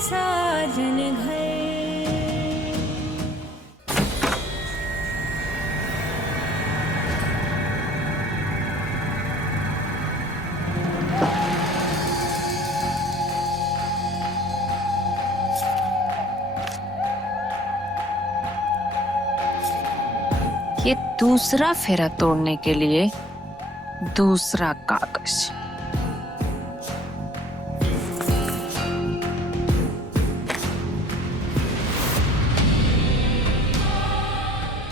साजन घर। ये दूसरा फेरा तोड़ने के लिए दूसरा कागज।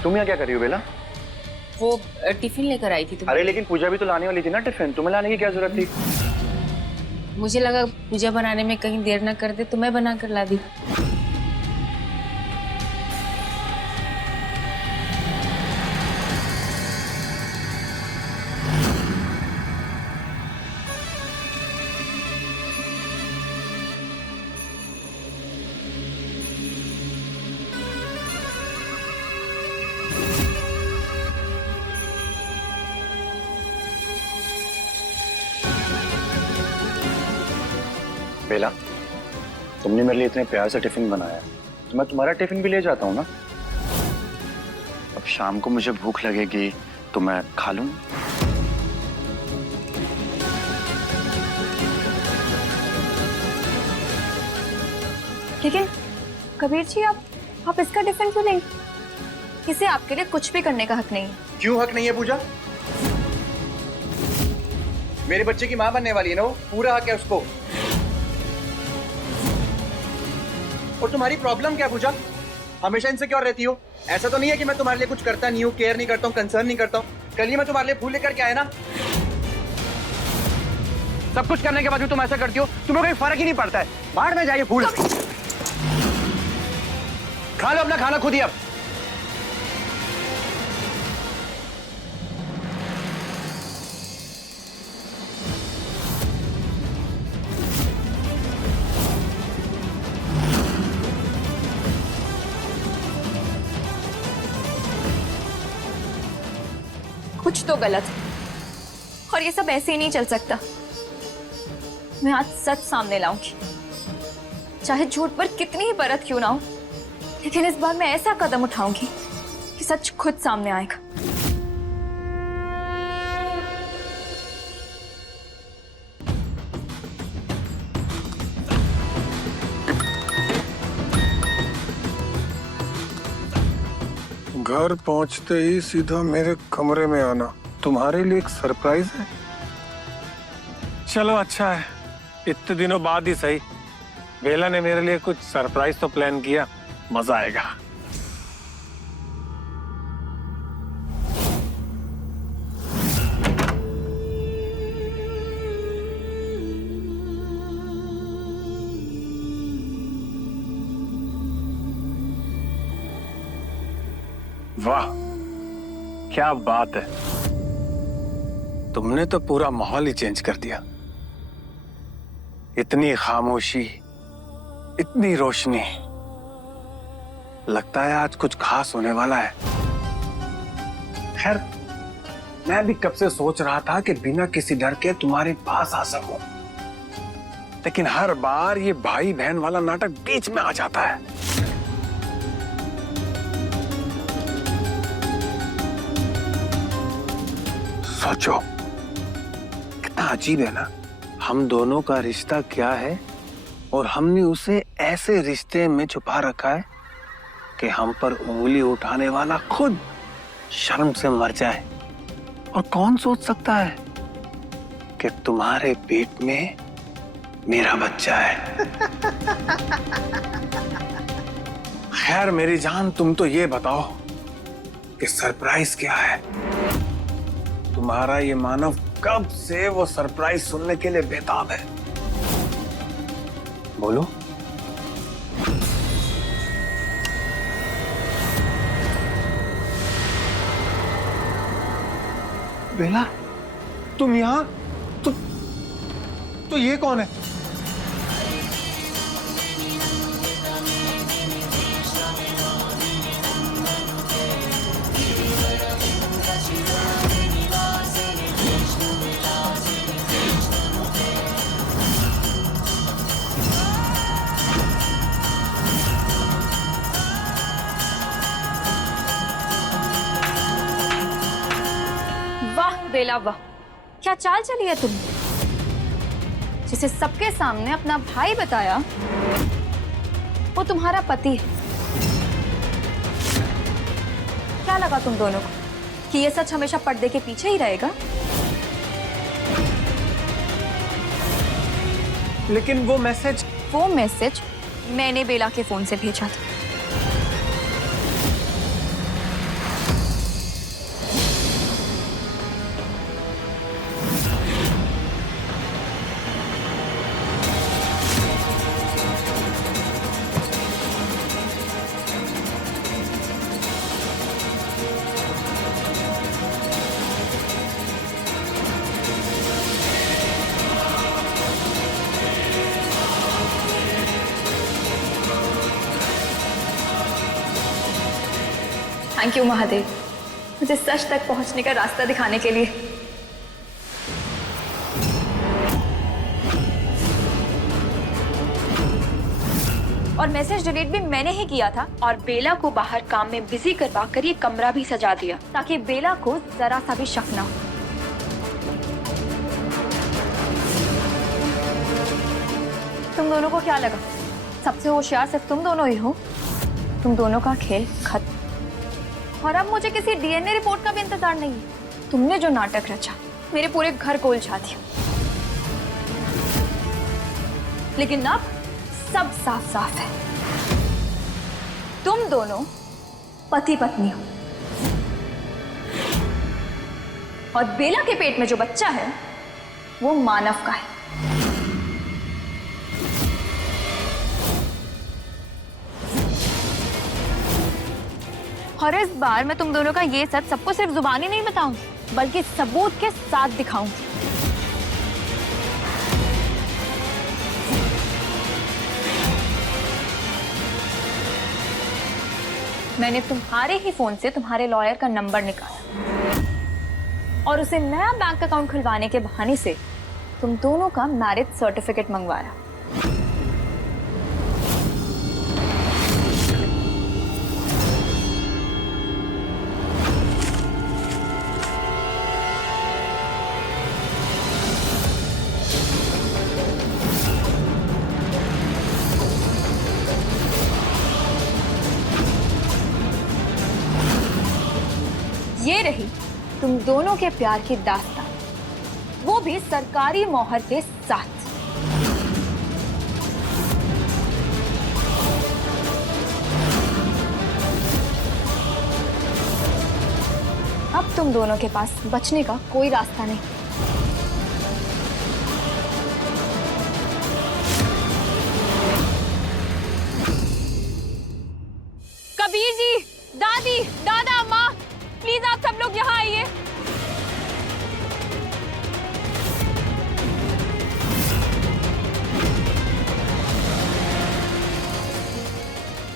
तुम यहाँ क्या कर रही हो बेला? वो टिफिन लेकर आई थी। अरे लेकिन पूजा भी तो लाने वाली थी ना टिफिन, तुम्हें लाने की क्या जरूरत थी? मुझे लगा पूजा बनाने में कहीं देर ना कर दे तो मैं बना कर ला दी। बेला, तुमने मेरे लिए इतने प्यार से टिफिन बनाया है तो मैं तुम्हारा टिफिन भी ले जाता हूँ ना। अब शाम को मुझे भूख लगेगी तो मैं खा लूँ। लेकिन कबीर जी, आप इसका टिफिन क्यों लेंगे? इसे आपके लिए कुछ भी करने का हक नहीं है। क्यों हक नहीं है पूजा? मेरे बच्चे की माँ बनने वाली है ना, वो पूरा हक है उसको। और तुम्हारी प्रॉब्लम क्या पूजा? हमेशा इनसिक्योर रहती हो। ऐसा तो नहीं है कि मैं तुम्हारे लिए कुछ करता नहीं हूँ, केयर नहीं करता हूँ, कंसर्न नहीं करता हूँ। कल ही मैं तुम्हारे लिए फूल लेकर के आया ना। सब कुछ करने के बाद भी तुम ऐसा करती हो, तुम्हें कोई फर्क ही नहीं पड़ता है। बाहर में जाइए फूल। खा लो अपना खाना खुद ही अब। कुछ तो गलत है और ये सब ऐसे ही नहीं चल सकता। मैं आज सच सामने लाऊंगी, चाहे झूठ पर कितनी ही परत क्यों ना हो, लेकिन इस बार मैं ऐसा कदम उठाऊंगी कि सच खुद सामने आएगा। घर पहुंचते ही सीधा मेरे कमरे में आना तुम्हारे लिए एक सरप्राइज है। चलो अच्छा है, इतने दिनों बाद ही सही बेला ने मेरे लिए कुछ सरप्राइज तो प्लान किया, मजा आएगा। वाह क्या बात है, तुमने तो पूरा माहौल ही चेंज कर दिया। इतनी खामोशी, इतनी रोशनी, लगता है आज कुछ खास होने वाला है। खैर मैं भी कब से सोच रहा था कि बिना किसी डर के तुम्हारे पास आ सकूं, लेकिन हर बार ये भाई बहन वाला नाटक बीच में आ जाता है। सोचो कितना अजीब है ना, हम दोनों का रिश्ता क्या है और हमने उसे ऐसे रिश्ते में छुपा रखा है कि हम पर उंगली उठाने वाला खुद शर्म से मर जाए। और कौन सोच सकता है कि तुम्हारे पेट में मेरा बच्चा है। खैर मेरी जान, तुम तो ये बताओ कि सरप्राइज क्या है? तुम्हारा ये मानव कब से वो सरप्राइज सुनने के लिए बेताब है। बोलो। बेला, तुम यहां? तो ये कौन है? बेला वाह, क्या चाल चली है तुमने? जिसे सबके सामने अपना भाई बताया वो तुम्हारा पति है। क्या लगा तुम दोनों को कि ये सच हमेशा पर्दे के पीछे ही रहेगा? लेकिन वो मैसेज मैंने बेला के फोन से भेजा था। थैंक यू महादेव, मुझे सच तक पहुंचने का रास्ता दिखाने के लिए। और मैसेज डिलीट भी मैंने ही किया था और बेला को बाहर काम में बिजी करवा कर ये कमरा भी सजा दिया ताकि बेला को जरा सा भी शक ना हो। तुम दोनों को क्या लगा सबसे होशियार सिर्फ तुम दोनों ही हो? तुम दोनों का खेल खत्म। और अब मुझे किसी डीएनए रिपोर्ट का भी इंतजार नहीं है। तुमने जो नाटक रचा मेरे पूरे घर को उलझा दिया। लेकिन अब सब साफ साफ है, तुम दोनों पति पत्नी हो और बेला के पेट में जो बच्चा है वो मानव का है। और इस बार मैं तुम दोनों का ये सच सबको सिर्फ जुबानी नहीं बताऊंगी बल्कि सबूत के साथ दिखाऊंगी। मैंने तुम्हारे ही फोन से तुम्हारे लॉयर का नंबर निकाला और उसे नया बैंक अकाउंट खुलवाने के बहाने से तुम दोनों का मैरिज सर्टिफिकेट मंगवाया। ये रही तुम दोनों के प्यार की दास्तान, वो भी सरकारी मोहर के साथ। अब तुम दोनों के पास बचने का कोई रास्ता नहीं। कबीर जी, दादी, दादा, माँ, प्लीज आप सब लोग यहाँ आइए।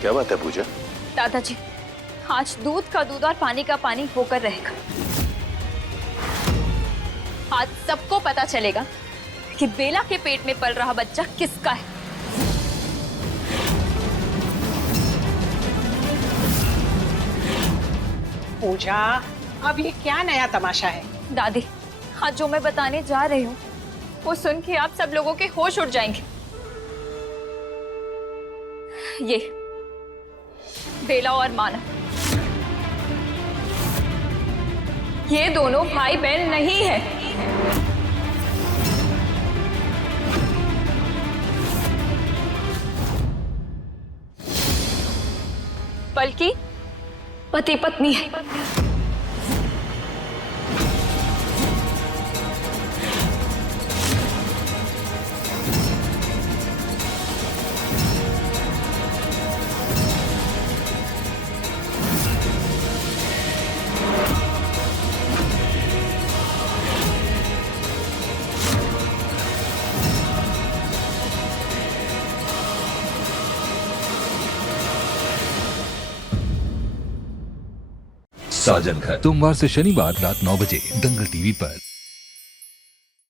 क्या बात है पूजा? दादाजी, आज दूध का दूध और पानी का पानी होकर रहेगा। आज सबको पता चलेगा कि बेला के पेट में पल रहा बच्चा किसका है। पूजा, अब ये क्या नया तमाशा है? दादी, आज जो मैं बताने जा रही हूँ वो सुन के आप सब लोगों के होश उड़ जाएंगे। ये बेला और मानव, ये दोनों भाई बहन नहीं है, बल्कि पति पत्नी है। साजन घर, सोमवार से शनिवार रात 9 बजे दंगल टीवी पर।